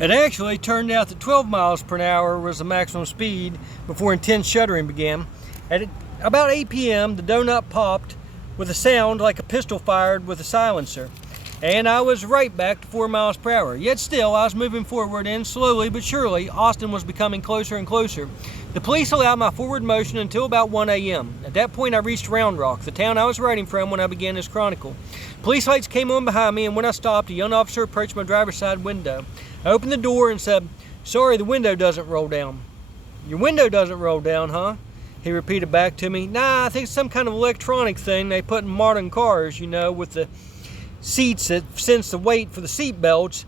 It actually turned out that 12 miles per hour was the maximum speed before intense shuddering began. At about 8 p.m., the donut popped with a sound like a pistol fired with a silencer, and I was right back to 4 miles per hour. Yet still, I was moving forward, and slowly but surely, Austin was becoming closer and closer. The police allowed my forward motion until about 1 a.m. At that point, I reached Round Rock, the town I was writing from when I began this chronicle. Police lights came on behind me, and when I stopped, a young officer approached my driver's side window. I opened the door and said, "Sorry, the window doesn't roll down." "Your window doesn't roll down, huh?" He repeated back to me. "Nah, I think it's some kind of electronic thing they put in modern cars, with the seats that sense the weight for the seat belts.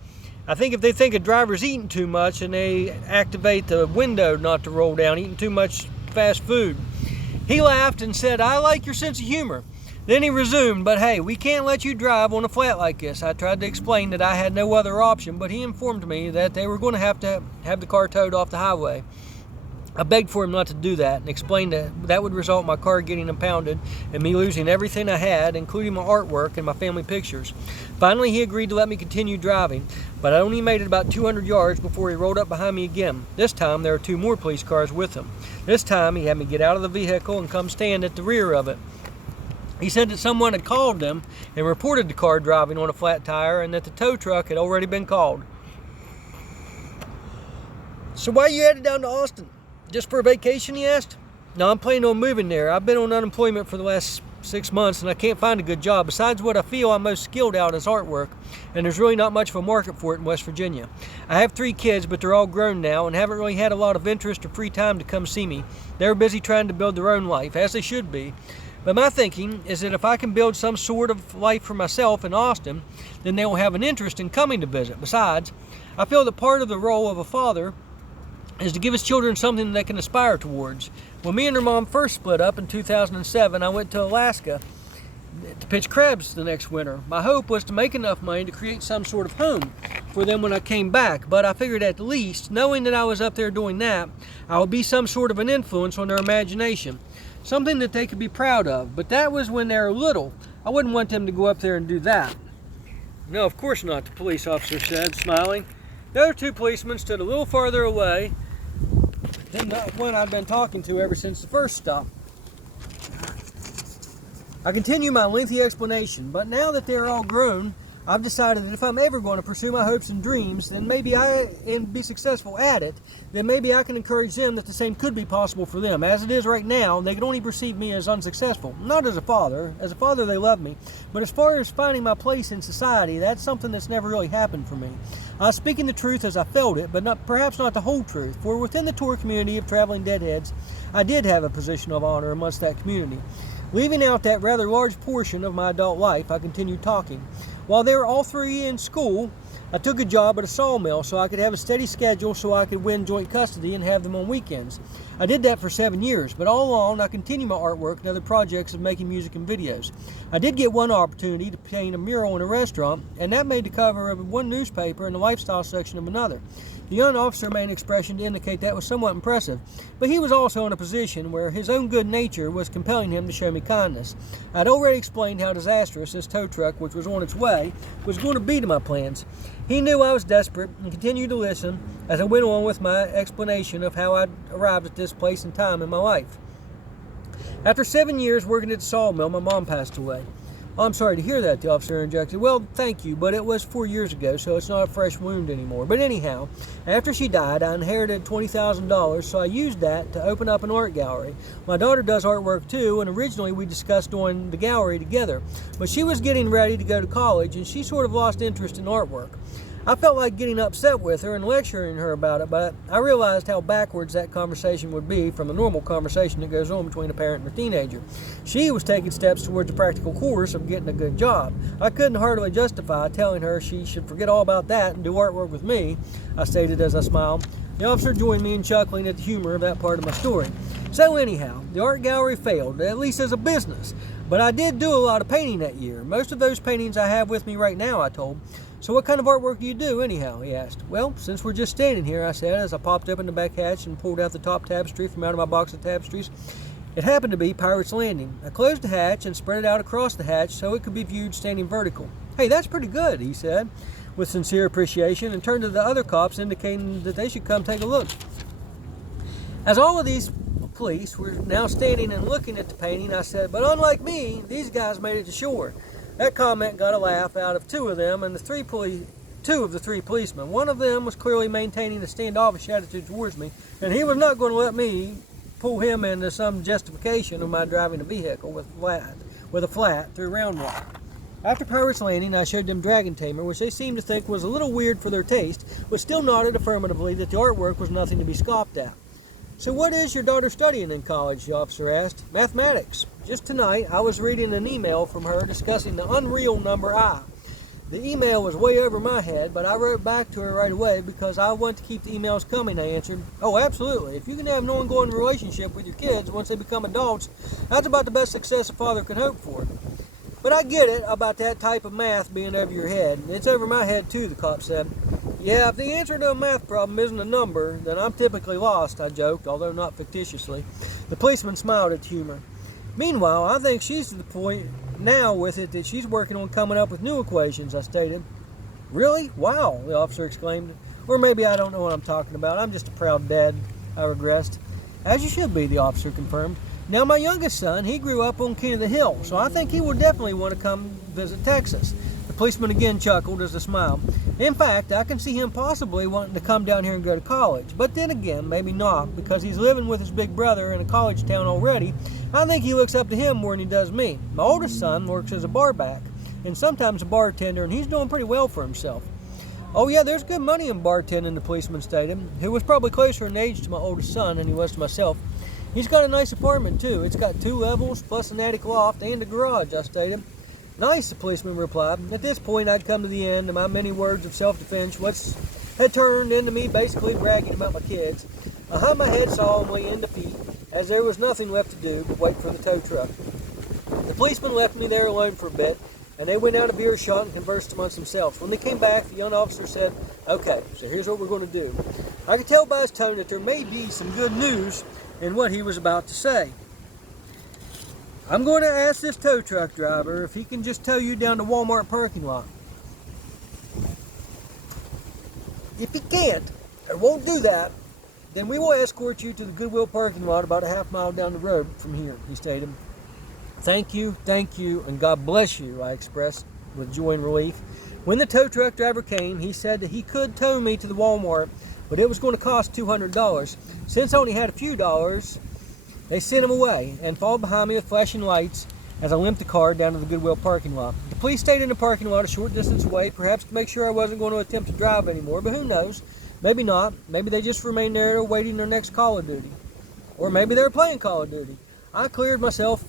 I think if they think a driver's eating too much and they activate the window not to roll down, eating too much fast food." He laughed and said, "I like your sense of humor." Then he resumed, "But hey, we can't let you drive on a flat like this." I tried to explain that I had no other option, but he informed me that they were going to have the car towed off the highway. I begged for him not to do that and explained that would result in my car getting impounded and me losing everything I had, including my artwork and my family pictures. Finally, he agreed to let me continue driving, but I only made it about 200 yards before he rolled up behind me again. This time, there were 2 more police cars with him. This time, he had me get out of the vehicle and come stand at the rear of it. He said that someone had called them and reported the car driving on a flat tire and that the tow truck had already been called. "So why are you headed down to Austin? Just for a vacation?" he asked. "No, I'm planning on moving there. I've been on unemployment for the last 6 months and I can't find a good job. Besides, what I feel I'm most skilled at is artwork, and there's really not much of a market for it in West Virginia. I have 3 kids, but they're all grown now and haven't really had a lot of interest or free time to come see me. They're busy trying to build their own life, as they should be. But my thinking is that if I can build some sort of life for myself in Austin, then they will have an interest in coming to visit. Besides, I feel that part of the role of a father is to give his children something they can aspire towards. When me and her mom first split up in 2007, I went to Alaska to pitch crabs the next winter. My hope was to make enough money to create some sort of home for them when I came back, but I figured at least, knowing that I was up there doing that, I would be some sort of an influence on their imagination. Something that they could be proud of, but that was when they were little. I wouldn't want them to go up there and do that." "No, of course not," the police officer said, smiling. The other 2 policemen stood a little farther away than the one I'd been talking to ever since the first stop. I continue my lengthy explanation, but now that they're all grown, I've decided that if I'm ever going to pursue my hopes and dreams, and be successful at it, then maybe I can encourage them that the same could be possible for them. As it is right now, they can only perceive me as unsuccessful. Not as a father. As a father, they love me. But as far as finding my place in society, that's something that's never really happened for me. I was speaking the truth as I felt it, but perhaps not the whole truth. For within the tour community of traveling deadheads, I did have a position of honor amongst that community. Leaving out that rather large portion of my adult life, I continued talking. While they were all 3 in school, I took a job at a sawmill so I could have a steady schedule so I could win joint custody and have them on weekends. I did that for 7 years, but all along I continued my artwork and other projects of making music and videos. I did get one opportunity to paint a mural in a restaurant, and that made the cover of one newspaper and the lifestyle section of another. The young officer made an expression to indicate that was somewhat impressive, but he was also in a position where his own good nature was compelling him to show me kindness. I'd already explained how disastrous this tow truck, which was on its way, was going to be to my plans. He knew I was desperate and continued to listen as I went on with my explanation of how I'd arrived at this place and time in my life. After 7 years working at the sawmill, my mom passed away. "Oh, I'm sorry to hear that," the officer interjected. "Well, thank you, but it was 4 years ago, so it's not a fresh wound anymore. But anyhow, after she died, I inherited $20,000, so I used that to open up an art gallery. My daughter does artwork too, and originally we discussed doing the gallery together, but she was getting ready to go to college, and she sort of lost interest in artwork. I felt like getting upset with her and lecturing her about it, but I realized how backwards that conversation would be from the normal conversation that goes on between a parent and a teenager. She was taking steps towards a practical course of getting a good job. I couldn't hardly justify telling her she should forget all about that and do artwork with me," I stated as I smiled. The officer joined me in chuckling at the humor of that part of my story. "So anyhow, the art gallery failed, at least as a business, but I did do a lot of painting that year. Most of those paintings I have with me right now," I told. "So what kind of artwork do you do anyhow?" he asked. "Well, since we're just standing here," I said as I popped open the back hatch and pulled out the top tapestry from out of my box of tapestries. It happened to be Pirate's Landing. I closed the hatch and spread it out across the hatch so it could be viewed standing vertical. "Hey, that's pretty good," he said. with sincere appreciation and turned to the other cops indicating that they should come take a look. As all of these police were now standing and looking at the painting, I said, "But unlike me, these guys made it to shore." That comment got a laugh out of two of them and two of the three policemen. One of them was clearly maintaining a standoffish attitude towards me, and he was not going to let me pull him into some justification of my driving a vehicle with a flat through Round Rock. After Pirates Landing, I showed them Dragon Tamer, which they seemed to think was a little weird for their taste, but still nodded affirmatively that the artwork was nothing to be scoffed at. "So what is your daughter studying in college?" the officer asked. "Mathematics. Just tonight, I was reading an email from her discussing the unreal number I. The email was way over my head, but I wrote back to her right away because I want to keep the emails coming," I answered. "Oh, absolutely. If you can have an ongoing relationship with your kids once they become adults, that's about the best success a father could hope for." "But I get it about that type of math being over your head. It's over my head too," the cop said. "Yeah, if the answer to a math problem isn't a number, then I'm typically lost," I joked, although not fictitiously. The policeman smiled at the humor. "Meanwhile, I think she's to the point now with it that she's working on coming up with new equations," I stated. "Really? Wow," the officer exclaimed. "Or maybe I don't know what I'm talking about. I'm just a proud dad," I regressed. "As you should be," the officer confirmed. "Now, my youngest son, he grew up on King of the Hill, so I think he will definitely want to come visit Texas." The policeman again chuckled as I smiled. "In fact, I can see him possibly wanting to come down here and go to college. But then again, maybe not, because he's living with his big brother in a college town already. I think he looks up to him more than he does me. My oldest son works as a barback and sometimes a bartender, and he's doing pretty well for himself." "Oh yeah, there's good money in bartending," the policeman stated, who was probably closer in age to my oldest son than he was to myself. "He's got a nice apartment too. It's got 2 levels plus an attic loft and a garage," I stated. "Nice," the policeman replied. At this point, I'd come to the end of my many words of self-defense, which had turned into me basically bragging about my kids. I hung my head solemnly in defeat, as there was nothing left to do but wait for the tow truck. The policeman left me there alone for a bit, and they went out of earshot and conversed amongst themselves. When they came back, the young officer said, "Okay, so here's what we're going to do." I could tell by his tone that there may be some good news in what he was about to say. "I'm going to ask this tow truck driver if he can just tow you down to Walmart parking lot. If he can't, or won't do that, then we will escort you to the Goodwill parking lot about a half mile down the road from here," he stated. Thank you, and God bless you," I expressed with joy and relief. When the tow truck driver came, he said that he could tow me to the Walmart, but it was going to cost $200. Since I only had a few dollars, they sent him away and followed behind me with flashing lights as I limped the car down to the Goodwill parking lot. The police stayed in the parking lot a short distance away, perhaps to make sure I wasn't going to attempt to drive anymore, but who knows? Maybe not. Maybe they just remained there awaiting their next call of duty. Or maybe they were playing Call of Duty. I cleared myself,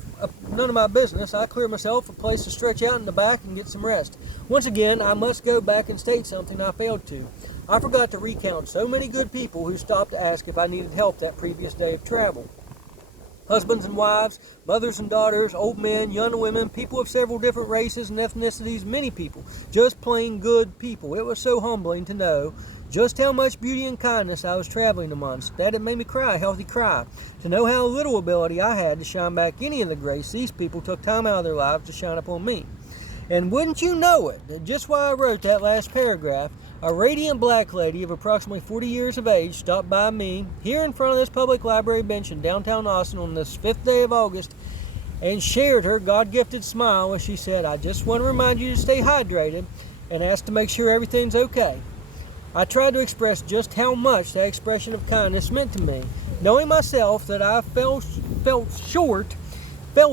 none of my business, I cleared myself a place to stretch out in the back and get some rest. Once again, I must go back and state something I failed to. I forgot to recount so many good people who stopped to ask if I needed help that previous day of travel. Husbands and wives, mothers and daughters, old men, young women, people of several different races and ethnicities, many people, just plain good people. It was so humbling to know just how much beauty and kindness I was traveling amongst, that it made me cry a healthy cry, to know how little ability I had to shine back any of the grace these people took time out of their lives to shine upon me. And wouldn't you know it, that just while I wrote that last paragraph, a radiant black lady of approximately 40 years of age stopped by me here in front of this public library bench in downtown Austin on this 5th day of August and shared her God-gifted smile as she said, "I just want to remind you to stay hydrated and ask to make sure everything's okay." I tried to express just how much that expression of kindness meant to me. Knowing myself that I fell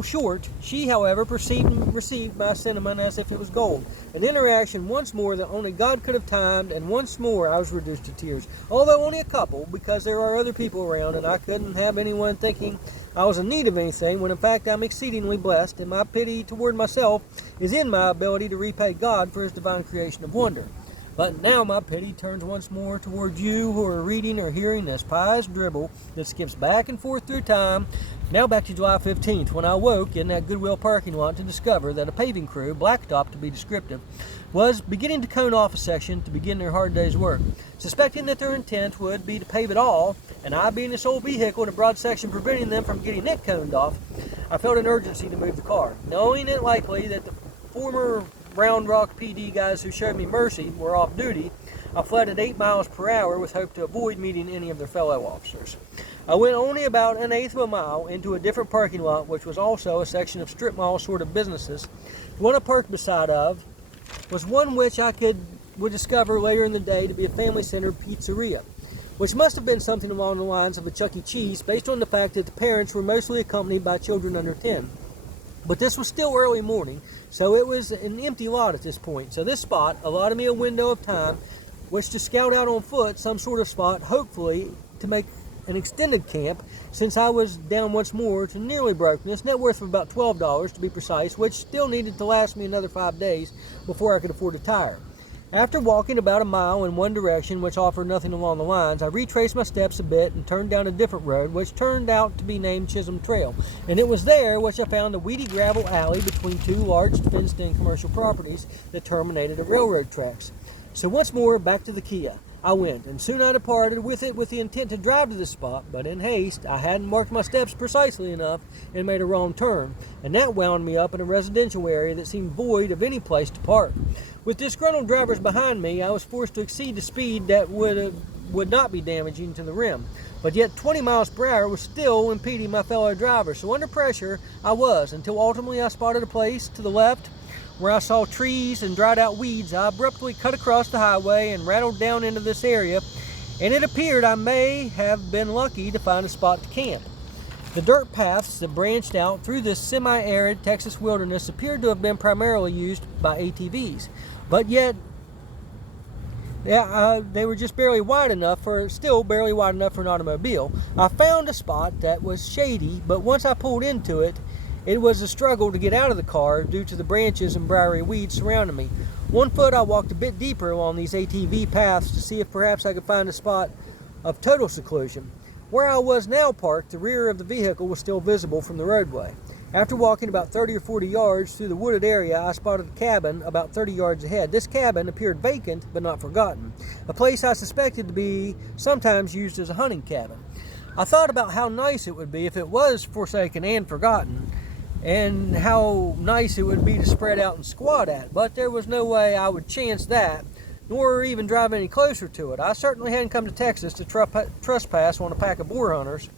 short, she, however, received my sentiment as if it was gold. An interaction once more that only God could have timed, and once more I was reduced to tears. Although only a couple, because there are other people around, and I couldn't have anyone thinking I was in need of anything, when in fact I'm exceedingly blessed, and my pity toward myself is in my ability to repay God for his divine creation of wonder. But now my pity turns once more toward you who are reading or hearing this pious dribble that skips back and forth through time. Now back to July 15th, when I woke in that Goodwill parking lot to discover that a paving crew, blacktop to be descriptive, was beginning to cone off a section to begin their hard day's work. Suspecting that their intent would be to pave it all, and I being the sole vehicle in a broad section preventing them from getting it coned off, I felt an urgency to move the car. Knowing it likely that the former Round Rock PD guys who showed me mercy were off duty, I fled at 8 miles per hour with hope to avoid meeting any of their fellow officers. I went only about 1/8 of a mile into a different parking lot, which was also a section of strip mall sort of businesses. The one I parked beside of was one which I would discover later in the day to be a family-centered pizzeria, which must have been something along the lines of a Chuck E. Cheese based on the fact that the parents were mostly accompanied by children under 10. But this was still early morning, so it was an empty lot at this point. So this spot allotted me a window of time which to scout out on foot some sort of spot, hopefully to make an extended camp, since I was down once more to nearly brokenness, net worth of about $12 to be precise, which still needed to last me another 5 days before I could afford a tire. After walking about a mile in one direction, which offered nothing along the lines, I retraced my steps a bit and turned down a different road, which turned out to be named Chisholm Trail. And it was there which I found a weedy gravel alley between two large fenced-in commercial properties that terminated at railroad tracks. So once more, back to the Kia I went, and soon I departed with it with the intent to drive to the spot, but in haste I hadn't marked my steps precisely enough and made a wrong turn, and that wound me up in a residential area that seemed void of any place to park. With disgruntled drivers behind me, I was forced to exceed the speed that would not be damaging to the rim, but yet 20 miles per hour was still impeding my fellow drivers, so under pressure I was, until ultimately I spotted a place to the left where I saw trees and dried out weeds. I abruptly cut across the highway and rattled down into this area, and it appeared I may have been lucky to find a spot to camp. The dirt paths that branched out through this semi-arid Texas wilderness appeared to have been primarily used by ATVs, but yet they were just barely wide enough barely wide enough for an automobile. I found a spot that was shady, but once I pulled into it, it was a struggle to get out of the car due to the branches and briary weeds surrounding me. 1 foot I walked a bit deeper along these ATV paths to see if perhaps I could find a spot of total seclusion. Where I was now parked, the rear of the vehicle was still visible from the roadway. After walking about 30 or 40 yards through the wooded area, I spotted a cabin about 30 yards ahead. This cabin appeared vacant but not forgotten, a place I suspected to be sometimes used as a hunting cabin. I thought about how nice it would be if it was forsaken and forgotten, and how nice it would be to spread out and squat at, but there was no way I would chance that, nor even drive any closer to it. I certainly hadn't come to Texas to trespass on a pack of boar hunters,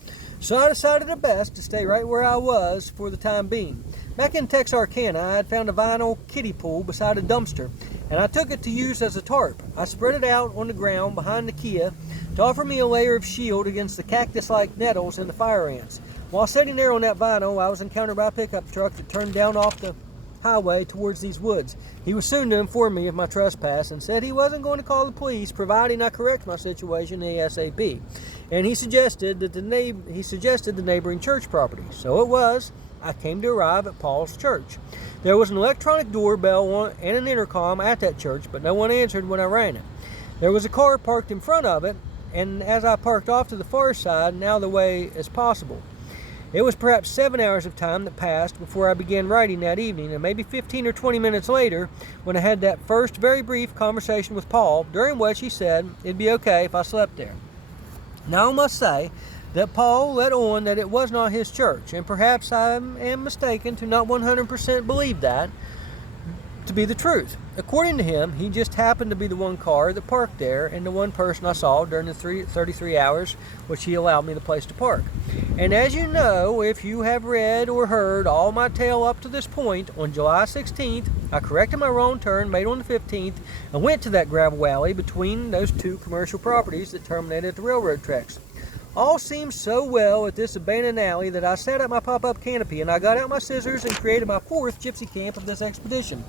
so I decided it best to stay right where I was for the time being. Back in Texarkana, I had found a vinyl kiddie pool beside a dumpster, and I took it to use as a tarp. I spread it out on the ground behind the Kia to offer me a layer of shield against the cactus-like nettles and the fire ants. While sitting there on that vinyl, I was encountered by a pickup truck that turned down off the highway towards these woods. He was soon to inform me of my trespass and said he wasn't going to call the police, providing I correct my situation ASAP. And he suggested the neighboring church property. So it was. I came to arrive at Paul's church. There was an electronic doorbell and an intercom at that church, but no one answered when I rang it. There was a car parked in front of it, and as I parked off to the far side, now the way as possible. It was perhaps 7 hours of time that passed before I began writing that evening, and maybe 15 or 20 minutes later, when I had that first very brief conversation with Paul, during which he said it'd be okay if I slept there. Now I must say that Paul let on that it was not his church, and perhaps I am mistaken to not 100% believe that to be the truth. According to him, he just happened to be the one car that parked there and the one person I saw during the 33 hours which he allowed me the place to park. And as you know, if you have read or heard all my tale up to this point, on July 16th, I corrected my wrong turn made on the 15th and went to that gravel alley between those two commercial properties that terminated at the railroad tracks. All seemed so well at this abandoned alley that I sat at my pop-up canopy and I got out my scissors and created my 4th gypsy camp of this expedition.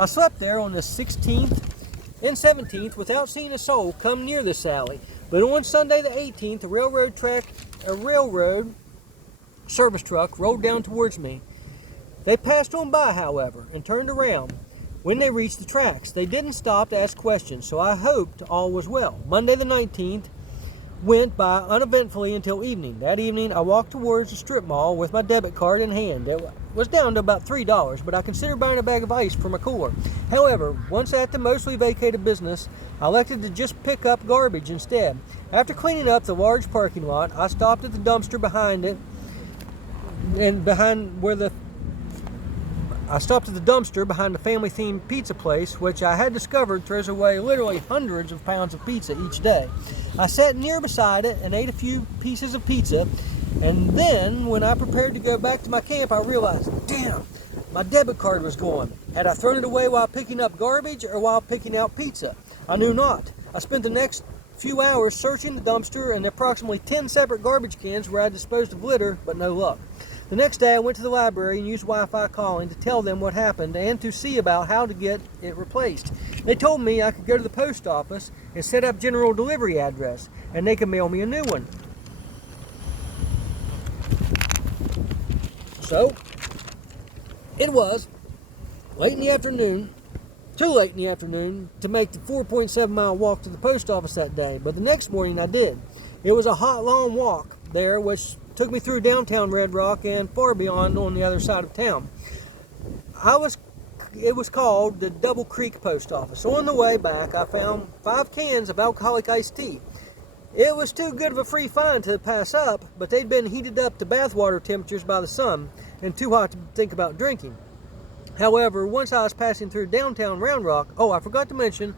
I slept there on the 16th and 17th without seeing a soul come near this alley, but on Sunday the 18th, a railroad service truck rolled down towards me. They passed on by, however, and turned around when they reached the tracks. They didn't stop to ask questions, so I hoped all was well. Monday the 19th went by uneventfully until evening. That evening, I walked towards the strip mall with my debit card in hand. It was down to about $3, but I considered buying a bag of ice for my cooler. However, once at the mostly vacated business, I elected to just pick up garbage instead. After cleaning up the large parking lot, I stopped at the dumpster behind it, and behind where the I stopped at the dumpster behind the family-themed pizza place, which I had discovered throws away literally hundreds of pounds of pizza each day. I sat near beside it and ate a few pieces of pizza, and then when I prepared to go back to my camp, I realized, damn, my debit card was gone. Had I thrown it away while picking up garbage or while picking out pizza? I knew not. I spent the next few hours searching the dumpster and approximately 10 separate garbage cans where I disposed of litter, but no luck. The next day I went to the library and used Wi-Fi calling to tell them what happened and to see about how to get it replaced. They told me I could go to the post office and set up general delivery address and they could mail me a new one. So, it was late in the afternoon, too late in the afternoon to make the 4.7 mile walk to the post office that day, but the next morning I did. It was a hot, long walk there, which took me through downtown Red Rock and far beyond on the other side of town. It was called the Double Creek Post Office. So on the way back, I found 5 cans of alcoholic iced tea. It was too good of a free find to pass up, but they'd been heated up to bathwater temperatures by the sun and too hot to think about drinking. However, once I was passing through downtown Round Rock, I forgot to mention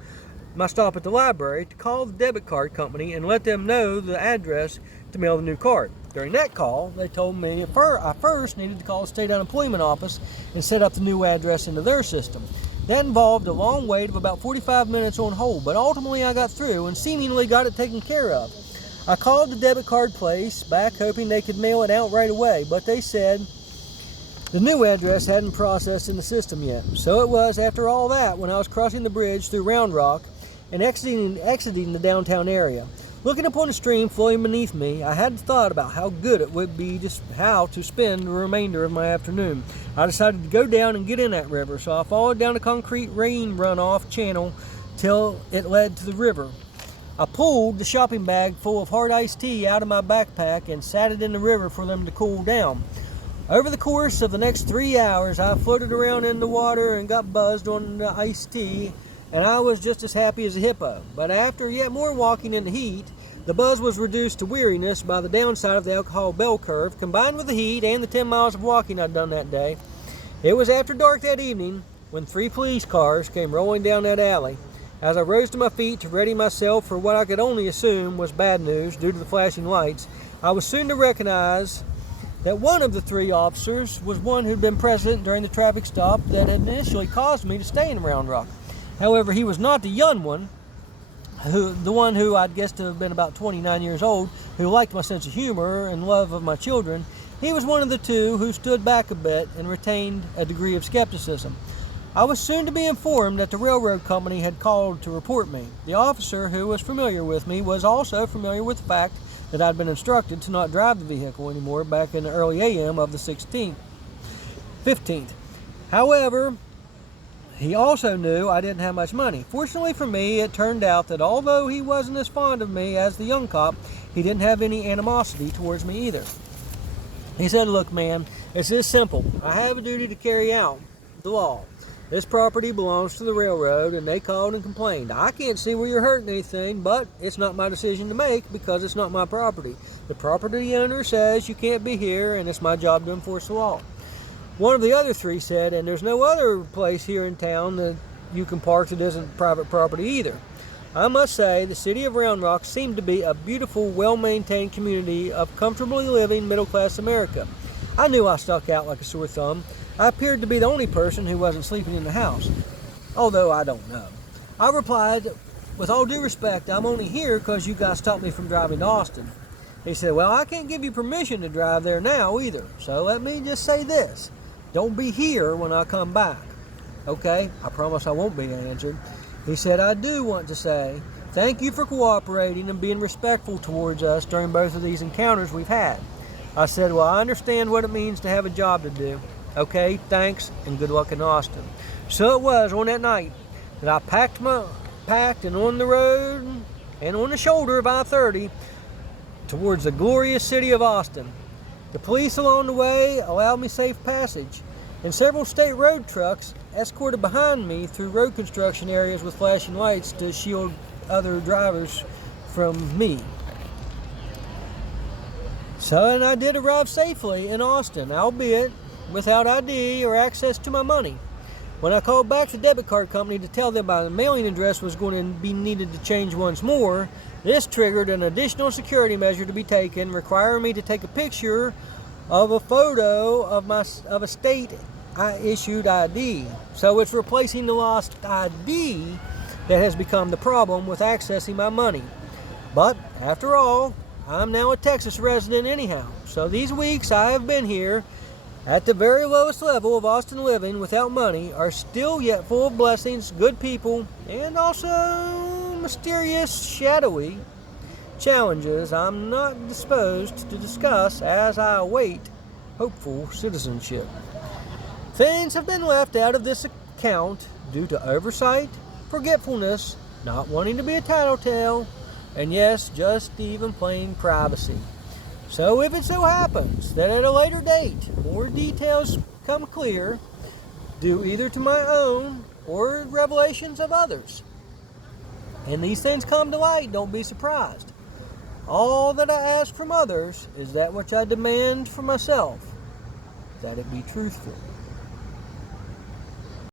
my stop at the library to call the debit card company and let them know the address to mail the new card. During that call, they told me I first needed to call the state unemployment office and set up the new address into their system. That involved a long wait of about 45 minutes on hold, but ultimately I got through and seemingly got it taken care of. I called the debit card place back hoping they could mail it out right away, but they said the new address hadn't processed in the system yet. So it was after all that when I was crossing the bridge through Round Rock and exiting the downtown area. Looking upon the stream flowing beneath me, I had thought about how good it would be just how to spend the remainder of my afternoon. I decided to go down and get in that river, so I followed down the concrete rain runoff channel till it led to the river. I pulled the shopping bag full of hard iced tea out of my backpack and sat it in the river for them to cool down. Over the course of the next 3 hours, I floated around in the water and got buzzed on the iced tea, and I was just as happy as a hippo. But after yet more walking in the heat, the buzz was reduced to weariness by the downside of the alcohol bell curve, combined with the heat and the 10 miles of walking I'd done that day. It was after dark that evening when 3 police cars came rolling down that alley. As I rose to my feet to ready myself for what I could only assume was bad news due to the flashing lights, I was soon to recognize that one of the 3 officers was one who'd been present during the traffic stop that had initially caused me to stay in Round Rock. However, he was not the young one, the one who I'd guessed to have been about 29 years old, who liked my sense of humor and love of my children. He was one of the 2 who stood back a bit and retained a degree of skepticism. I was soon to be informed that the railroad company had called to report me. The officer who was familiar with me was also familiar with the fact that I'd been instructed to not drive the vehicle anymore back in the early AM of the 15th. However, he also knew I didn't have much money. Fortunately for me, it turned out that although he wasn't as fond of me as the young cop, he didn't have any animosity towards me either. He said, "Look, man, it's this simple. I have a duty to carry out the law. This property belongs to the railroad, and they called and complained. I can't see where you're hurting anything, but it's not my decision to make because it's not my property. The property owner says you can't be here, and it's my job to enforce the law." One of the other 3 said, "And there's no other place here in town that you can park that isn't private property either." I must say, the city of Round Rock seemed to be a beautiful, well-maintained community of comfortably living middle-class America. I knew I stuck out like a sore thumb. I appeared to be the only person who wasn't sleeping in the house, although I don't know. I replied, "With all due respect, I'm only here because you guys stopped me from driving to Austin." He said, "Well, I can't give you permission to drive there now either, so let me just say this. Don't be here when I come back." "Okay, I promise I won't be," I answered. He said, "I do want to say thank you for cooperating and being respectful towards us during both of these encounters we've had." I said, "Well, I understand what it means to have a job to do. Okay, thanks, and good luck in Austin." So it was on that night that I packed and on the road and on the shoulder of I-30 towards the glorious city of Austin. The police along the way allowed me safe passage, and several state road trucks escorted behind me through road construction areas with flashing lights to shield other drivers from me. So, and I did arrive safely in Austin, albeit without ID or access to my money. When I called back the debit card company to tell them my mailing address was going to be needed to change once more, this triggered an additional security measure to be taken, requiring me to take a picture of a photo of a state issued ID. So it's replacing the lost ID that has become the problem with accessing my money. But after all, I'm now a Texas resident anyhow. So these weeks I have been here at the very lowest level of Austin living without money are still yet full of blessings, good people, and also mysterious, shadowy challenges I'm not disposed to discuss as I await hopeful citizenship. Things have been left out of this account due to oversight, forgetfulness, not wanting to be a tattletale, and yes, just even plain privacy. So if it so happens that at a later date more details come clear, due either to my own or revelations of others, and these things come to light, don't be surprised. All that I ask from others is that which I demand for myself, that it be truthful.